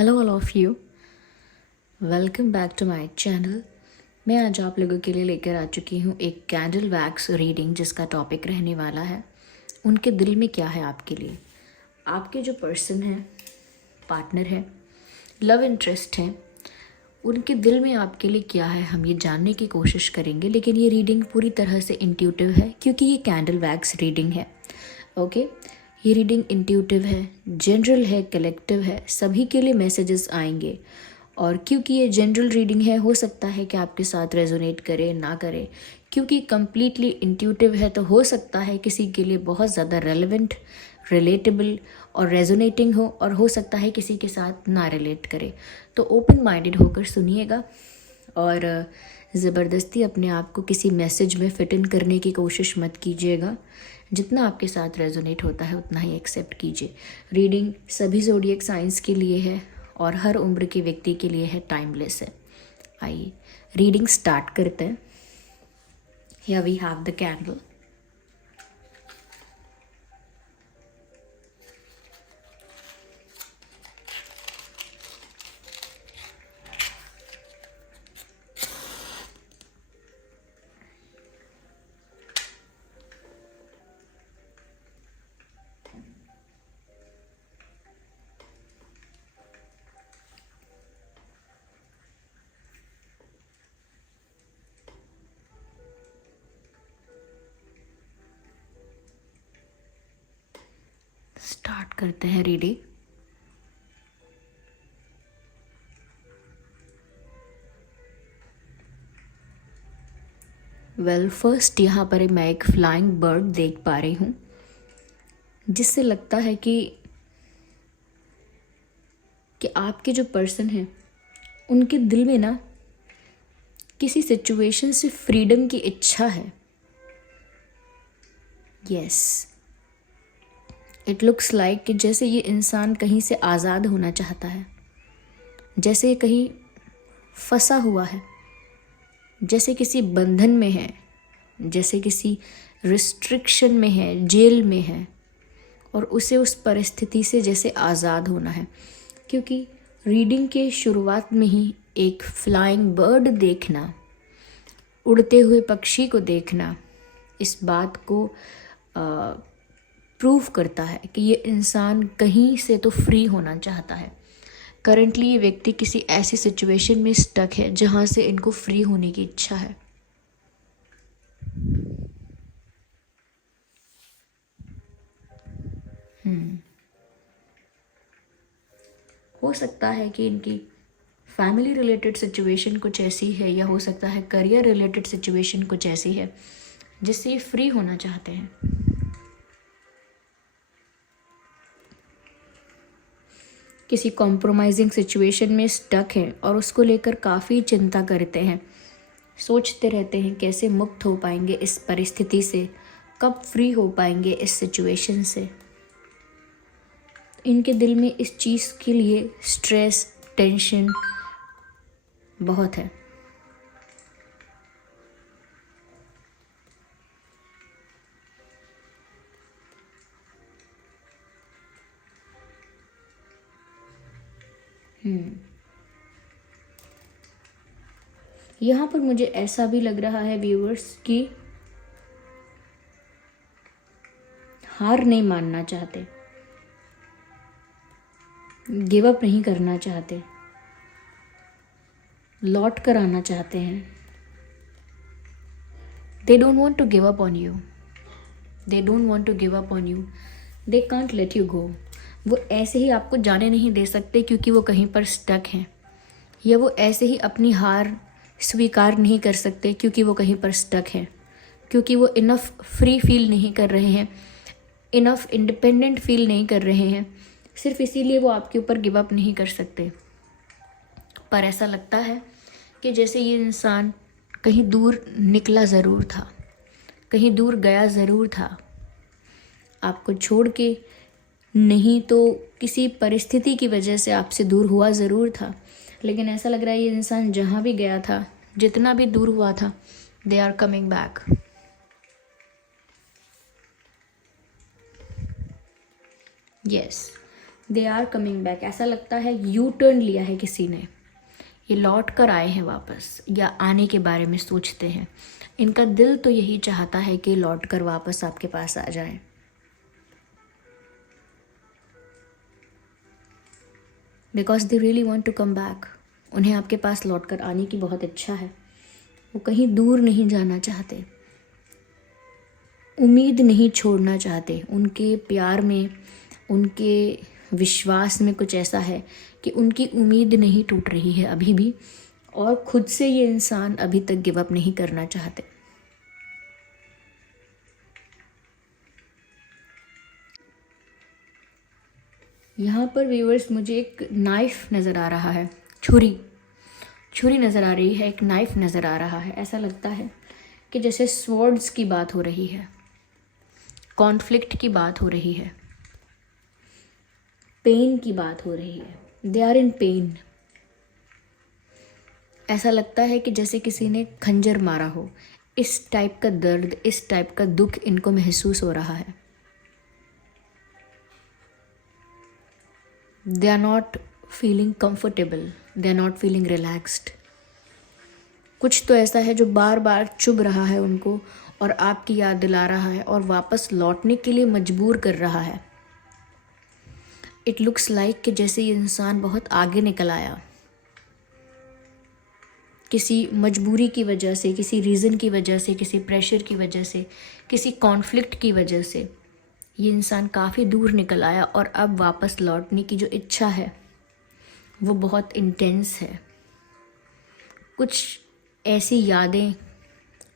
Hello all of you, welcome back to my channel. मैं आज आप लोगों के लिए लेकर आ चुकी हूँ एक कैंडल वैक्स रीडिंग जिसका टॉपिक रहने वाला है उनके दिल में क्या है आपके लिए। आपके जो पर्सन है, पार्टनर है, लव इंटरेस्ट है, उनके दिल में आपके लिए क्या है हम ये जानने की कोशिश करेंगे। लेकिन ये रीडिंग पूरी तरह से इंट्यूटिव है क्योंकि ये कैंडल वैक्स रीडिंग है। ओके, ये रीडिंग इंट्यूटिव है, जनरल है, कलेक्टिव है, सभी के लिए मैसेजेस आएंगे। और क्योंकि ये जनरल रीडिंग है, हो सकता है कि आपके साथ रेजोनेट करे ना करे। क्योंकि कम्प्लीटली इंट्यूटिव है तो हो सकता है किसी के लिए बहुत ज़्यादा रेलेवेंट, रिलेटेबल और रेजोनेटिंग हो, और हो सकता है किसी के साथ ना रिलेट करे। तो ओपन माइंडेड होकर सुनिएगा और ज़बरदस्ती अपने आप को किसी मैसेज में फिट इन करने की कोशिश मत कीजिएगा। जितना आपके साथ रेजोनेट होता है उतना ही एक्सेप्ट कीजिए। रीडिंग सभी ज़ोडिएक साइंस के लिए है और हर उम्र के व्यक्ति के लिए है, टाइमलेस है। आइए रीडिंग स्टार्ट करते हैं। Here we have the candle. Start करते हैं रीडिंग। वेल फर्स्ट यहाँ पर मैं एक फ्लाइंग बर्ड देख पा रही हूँ, जिससे लगता है कि आपके जो पर्सन हैं उनके दिल में ना किसी सिचुएशन से फ्रीडम की इच्छा है। यस, इट लुक्स लाइक कि जैसे ये इंसान कहीं से आज़ाद होना चाहता है, जैसे ये कहीं फंसा हुआ है, जैसे किसी बंधन में है, जैसे किसी रिस्ट्रिक्शन में है, जेल में है, और उसे उस परिस्थिति से जैसे आज़ाद होना है। क्योंकि रीडिंग के शुरुआत में ही एक फ्लाइंग बर्ड देखना, उड़ते हुए पक्षी को देखना, इस बात को प्रूव करता है कि ये इंसान कहीं से तो फ्री होना चाहता है। करंटली ये व्यक्ति किसी ऐसी सिचुएशन में स्टक है जहाँ से इनको फ्री होने की इच्छा है। हो सकता है कि इनकी फैमिली रिलेटेड सिचुएशन कुछ ऐसी है, या हो सकता है करियर रिलेटेड सिचुएशन कुछ ऐसी है जिससे ये फ्री होना चाहते हैं। किसी कॉम्प्रोमाइजिंग सिचुएशन में स्टक हैं और उसको लेकर काफ़ी चिंता करते हैं, सोचते रहते हैं कैसे मुक्त हो पाएंगे इस परिस्थिति से, कब फ्री हो पाएंगे इस सिचुएशन से। इनके दिल में इस चीज़ के लिए स्ट्रेस, टेंशन बहुत है। यहाँ पर मुझे ऐसा भी लग रहा है व्यूअर्स कि हार नहीं मानना चाहते, गिव अप नहीं करना चाहते, लौट कर आना चाहते हैं। They don't want to give up on you, they don't want to give up on you, they can't let you go. वो ऐसे ही आपको जाने नहीं दे सकते क्योंकि वो कहीं पर स्टक हैं, या वो ऐसे ही अपनी हार स्वीकार नहीं कर सकते क्योंकि वो कहीं पर स्टक हैं, क्योंकि वो इनफ फ्री फील नहीं कर रहे हैं, इनफ इंडिपेंडेंट फील नहीं कर रहे हैं। सिर्फ इसीलिए वो आपके ऊपर गिव अप नहीं कर सकते। पर ऐसा लगता है कि जैसे ये इंसान कहीं दूर निकला ज़रूर था, कहीं दूर गया ज़रूर था, आपको छोड़ के नहीं तो किसी परिस्थिति की वजह से आपसे दूर हुआ ज़रूर था। लेकिन ऐसा लग रहा है ये इंसान जहाँ भी गया था, जितना भी दूर हुआ था, they are coming back. Yes, they are coming back. ऐसा लगता है यू टर्न लिया है किसी ने, ये लौट कर आए हैं वापस या आने के बारे में सोचते हैं। इनका दिल तो यही चाहता है कि लौट कर वापस आपके पास आ जाएं। Because they really want to come back. उन्हें आपके पास लौट कर आने की बहुत इच्छा है। वो कहीं दूर नहीं जाना चाहते, उम्मीद नहीं छोड़ना चाहते। उनके प्यार में, उनके विश्वास में कुछ ऐसा है कि उनकी उम्मीद नहीं टूट रही है अभी भी, और खुद से ये इंसान अभी तक गिव अप नहीं करना चाहते। यहाँ पर व्यूअर्स मुझे एक नाइफ नज़र आ रहा है, छुरी नज़र आ रही है, एक नाइफ नज़र आ रहा है। ऐसा लगता है कि जैसे स्वॉर्ड्स की बात हो रही है, कॉन्फ्लिक्ट की बात हो रही है, पेन की बात हो रही है। They are in pain. ऐसा लगता है कि जैसे किसी ने खंजर मारा हो। इस टाइप का दर्द, इस टाइप का दुख इनको महसूस हो रहा है। They are not feeling comfortable, they are not feeling relaxed. कुछ तो ऐसा है जो बार बार चुभ रहा है उनको और आपकी याद दिला रहा है और वापस लौटने के लिए मजबूर कर रहा है। इट लुक्स लाइक कि जैसे ये इंसान बहुत आगे निकल आया, किसी मजबूरी की वजह से, किसी रीज़न की वजह से, किसी प्रेशर की वजह से, किसी कॉन्फ्लिक्ट की वजह से ये इंसान काफ़ी दूर निकल आया और अब वापस लौटने की जो इच्छा है वो बहुत इंटेंस है। कुछ ऐसी यादें,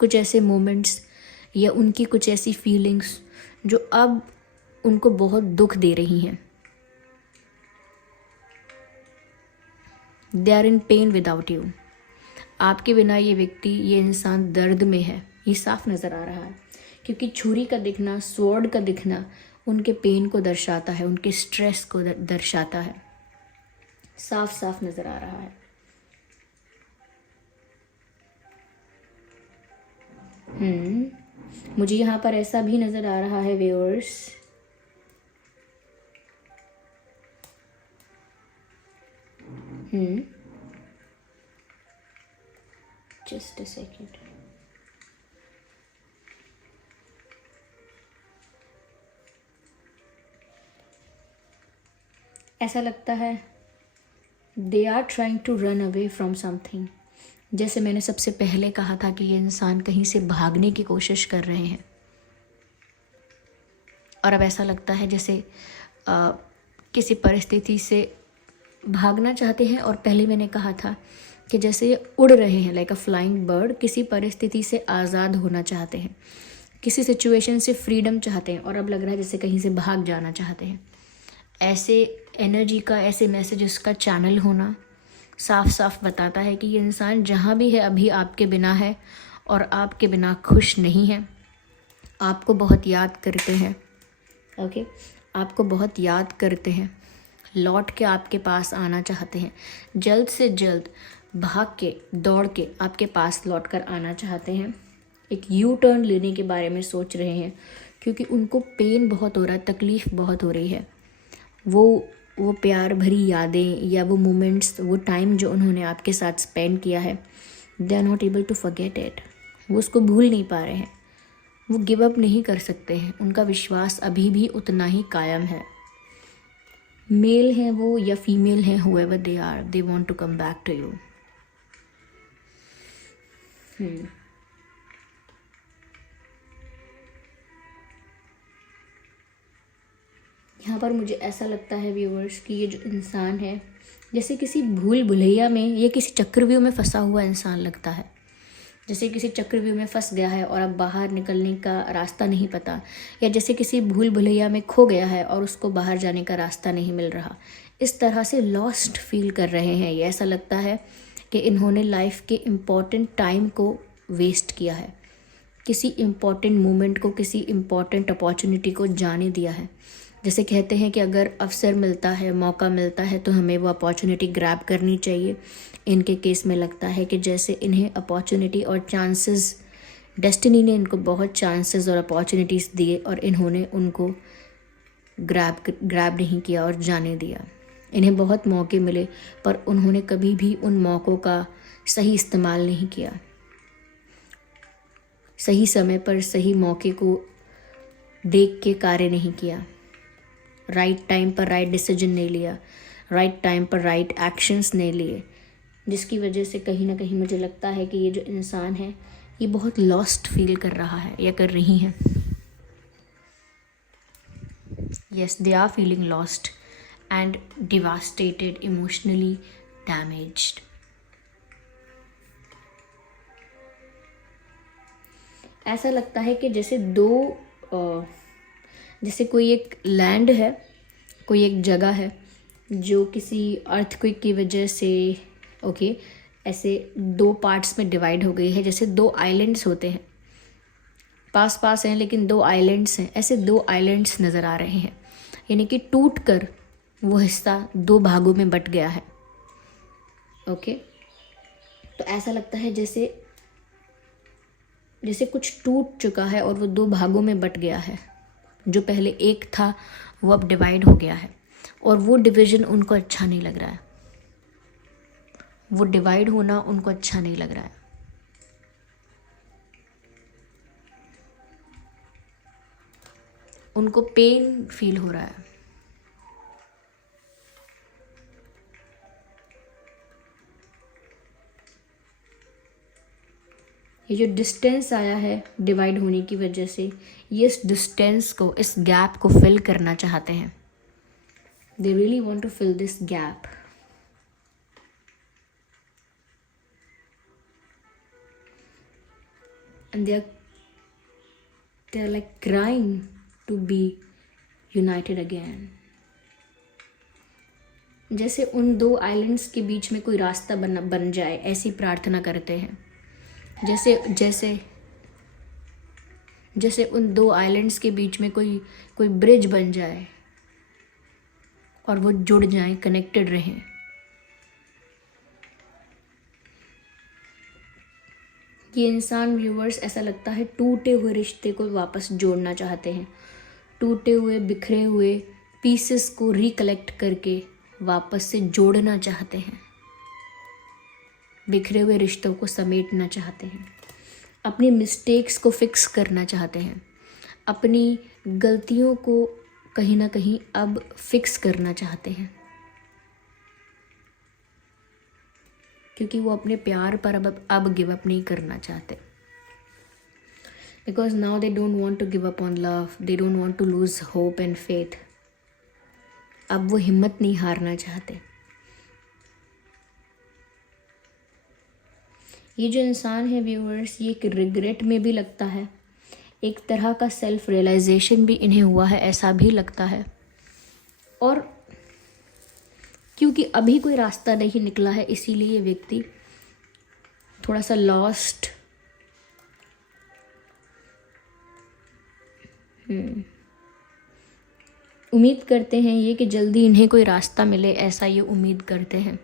कुछ ऐसे मोमेंट्स या उनकी कुछ ऐसी फीलिंग्स जो अब उनको बहुत दुख दे रही हैं। They are in pain without you. आपके बिना ये व्यक्ति, ये इंसान दर्द में है, ये साफ नज़र आ रहा है। क्योंकि छुरी का दिखना, स्वॉर्ड का दिखना उनके पेन को दर्शाता है, उनके स्ट्रेस को दर्शाता है। साफ साफ नज़र आ रहा है। मुझे यहाँ पर ऐसा भी नज़र आ रहा है व्यूअर्स, जस्ट अ सेकेंड। ऐसा लगता है they are trying to run away from something. जैसे मैंने सबसे पहले कहा था कि ये इंसान कहीं से भागने की कोशिश कर रहे हैं, और अब ऐसा लगता है जैसे किसी परिस्थिति से भागना चाहते हैं। और पहले मैंने कहा था कि जैसे ये उड़ रहे हैं, लाइक अ फ्लाइंग बर्ड, किसी परिस्थिति से आज़ाद होना चाहते हैं, किसी सिचुएशन से फ्रीडम चाहते हैं, और अब लग रहा है जैसे कहीं से भाग जाना चाहते हैं। ऐसे एनर्जी का, ऐसे मैसेजेस का चैनल होना साफ साफ बताता है कि ये इंसान जहाँ भी है अभी आपके बिना है और आपके बिना खुश नहीं है। आपको बहुत याद करते हैं, ओके, आपको बहुत याद करते हैं, लौट के आपके पास आना चाहते हैं, जल्द से जल्द भाग के, दौड़ के आपके पास लौट कर आना चाहते हैं। एक यू टर्न लेने के बारे में सोच रहे हैं क्योंकि उनको पेन बहुत हो रहा है, तकलीफ़ बहुत हो रही है। वो प्यार भरी यादें या वो मोमेंट्स, वो टाइम जो उन्होंने आपके साथ स्पेंड किया है, they are not able to forget it. वो उसको भूल नहीं पा रहे हैं, वो गिव अप नहीं कर सकते हैं। उनका विश्वास अभी भी उतना ही कायम है। मेल हैं वो या फीमेल हैं, however they are, they want to come back to you. यहाँ पर मुझे ऐसा लगता है व्यूअर्स कि ये जो इंसान है जैसे किसी भूल भुलैया में, ये किसी चक्रव्यूह में फंसा हुआ इंसान लगता है। जैसे किसी चक्रव्यूह में फंस गया है और अब बाहर निकलने का रास्ता नहीं पता, या जैसे किसी भूल भुलैया में खो गया है और उसको बाहर जाने का रास्ता नहीं मिल रहा। इस तरह से लॉस्ट फील कर रहे हैं ये। ऐसा लगता है कि इन्होंने लाइफ के इम्पॉर्टेंट टाइम को वेस्ट किया है, किसी इम्पॉर्टेंट मोमेंट को, किसी इम्पॉर्टेंट अपॉर्चुनिटी को जाने दिया है। जैसे कहते हैं कि अगर अवसर मिलता है, मौका मिलता है, तो हमें वो अपॉर्चुनिटी ग्रैब करनी चाहिए। इनके केस में लगता है कि जैसे इन्हें अपॉर्चुनिटी और चांसेस, डेस्टिनी ने इनको बहुत चांसेस और अपॉर्चुनिटीज़ दिए और इन्होंने उनको ग्रैब नहीं किया और जाने दिया। इन्हें बहुत मौके मिले पर उन्होंने कभी भी उन मौक़ों का सही इस्तेमाल नहीं किया। सही समय पर सही मौके को देख के कार्य नहीं किया। राइट टाइम पर राइट डिसीजन नहीं लिया। राइट टाइम पर राइट एक्शंस नहीं लिए, जिसकी वजह से कहीं ना कहीं मुझे लगता है कि ये जो इंसान है ये बहुत लॉस्ट फील कर रहा है या कर रही हैं। Yes, they are feeling lost and devastated, emotionally damaged. ऐसा लगता है कि जैसे कोई एक लैंड है, कोई एक जगह है जो किसी अर्थक्वेक की वजह से ऐसे 2 पार्ट्स में डिवाइड हो गई है। जैसे 2 आइलैंड्स होते हैं, पास पास हैं लेकिन 2 आइलैंड्स हैं, ऐसे 2 आइलैंड्स नज़र आ रहे हैं। यानी कि टूट कर वो हिस्सा 2 भागों में बट गया है। तो ऐसा लगता है जैसे कुछ टूट चुका है और वो 2 भागों में बट गया है। जो पहले एक था वो अब डिवाइड हो गया है और वो डिवीज़न उनको अच्छा नहीं लग रहा है। वो डिवाइड होना उनको अच्छा नहीं लग रहा है। उनको पेन फील हो रहा है। ये जो डिस्टेंस आया है डिवाइड होने की वजह से, ये इस डिस्टेंस को, इस गैप को फिल करना चाहते हैं। They really want to fill this gap. And they are like crying to be united again. जैसे उन 2 आइलैंड्स के बीच में कोई रास्ता बन जाए, ऐसी प्रार्थना करते हैं। जैसे उन 2 आइलैंड्स के बीच में कोई ब्रिज बन जाए और वो जुड़ जाएं, कनेक्टेड रहें। ये इंसान, व्यूवर्स, ऐसा लगता है टूटे हुए रिश्ते को वापस जोड़ना चाहते हैं। टूटे हुए, बिखरे हुए पीसेस को रिकलेक्ट करके वापस से जोड़ना चाहते हैं। बिखरे हुए रिश्तों को समेटना चाहते हैं। अपनी मिस्टेक्स को फिक्स करना चाहते हैं। अपनी गलतियों को कहीं ना कहीं अब फिक्स करना चाहते हैं, क्योंकि वो अपने प्यार पर अब गिव अप नहीं करना चाहते। Because now they don't want to give up on love, they don't want to lose hope and faith. अब वो हिम्मत नहीं हारना चाहते। ये जो इंसान है व्यूअर्स, ये एक रिग्रेट में भी लगता है, एक तरह का सेल्फ रियलाइजेशन भी इन्हें हुआ है, ऐसा भी लगता है। और क्योंकि अभी कोई रास्ता नहीं निकला है, इसीलिए व्यक्ति थोड़ा सा लॉस्ट उम्मीद करते हैं ये कि जल्दी इन्हें कोई रास्ता मिले, ऐसा ये उम्मीद करते हैं।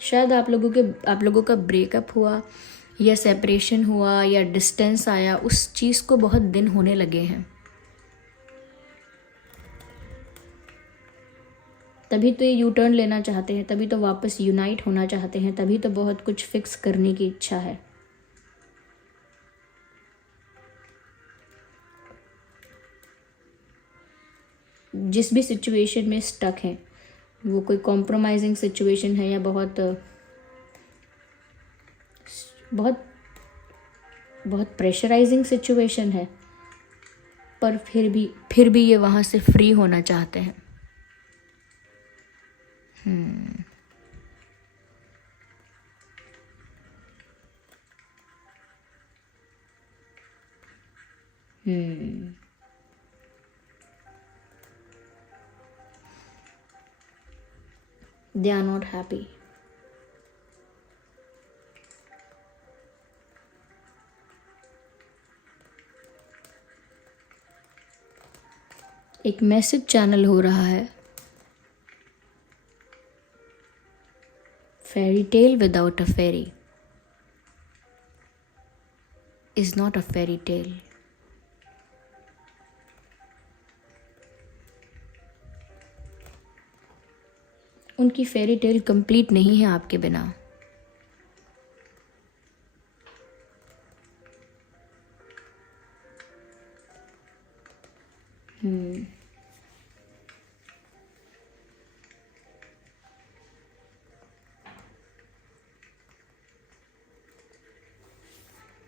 शायद आप लोगों का ब्रेकअप हुआ या सेपरेशन हुआ या डिस्टेंस आया, उस चीज़ को बहुत दिन होने लगे हैं। तभी तो ये यू टर्न लेना चाहते हैं, तभी तो वापस यूनाइट होना चाहते हैं, तभी तो बहुत कुछ फिक्स करने की इच्छा है। जिस भी सिचुएशन में स्टक हैं, वो कोई कॉम्प्रोमाइजिंग सिचुएशन है या बहुत बहुत बहुत प्रेशराइजिंग सिचुएशन है, पर फिर भी ये वहाँ से फ्री होना चाहते हैं। They are not happy. एक मैसेज चैनल हो रहा है, fairy tale without a fairy is not a fairy tale. उनकी फेरी टेल कंप्लीट नहीं है आपके बिना।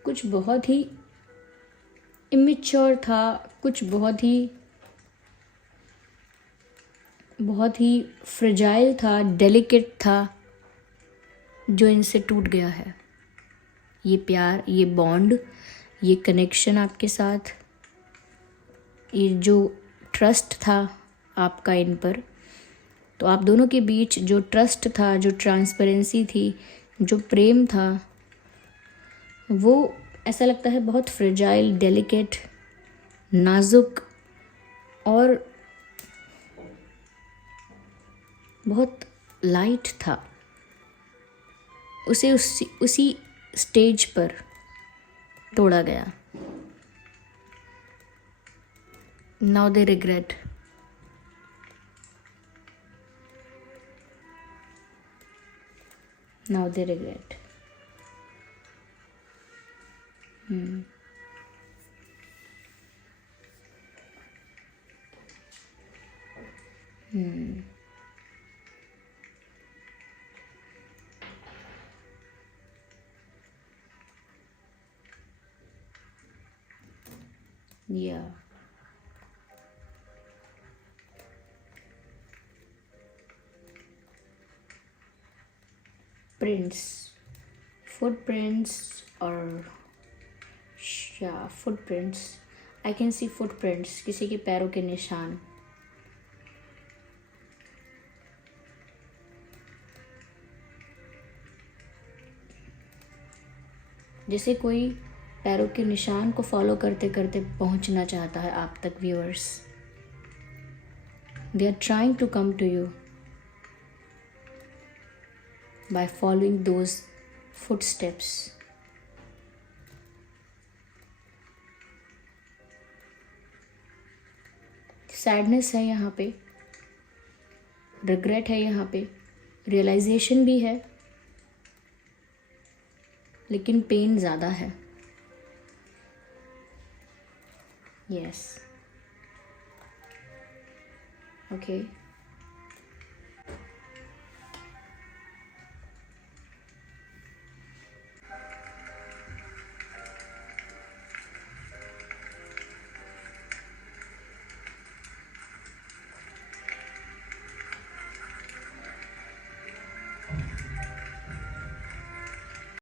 कुछ बहुत ही इमेच्योर था, कुछ बहुत ही फ्रेजाइल था, डेलिकेट था, जो इनसे टूट गया है। ये प्यार, ये बॉन्ड, ये कनेक्शन आपके साथ, ये जो ट्रस्ट था आपका इन पर, तो आप दोनों के बीच जो ट्रस्ट था, जो ट्रांसपेरेंसी थी, जो प्रेम था, वो ऐसा लगता है बहुत फ्रेजाइल, डेलिकेट, नाजुक और बहुत लाइट था। उसे उसी स्टेज पर तोड़ा गया। Now they regret. Now they regret. Yeah. Prints, footprints, or yeah, footprints. I can see footprints, किसी के पैरों के निशान। जैसे कोई पैरों के निशान को फॉलो करते करते पहुंचना चाहता है आप तक। Viewers, they are trying to come to you by following those footsteps. Sadness है यहाँ पे, रिग्रेट है यहाँ पे, रियलाइजेशन भी है, लेकिन पेन ज़्यादा है। Yes, okay.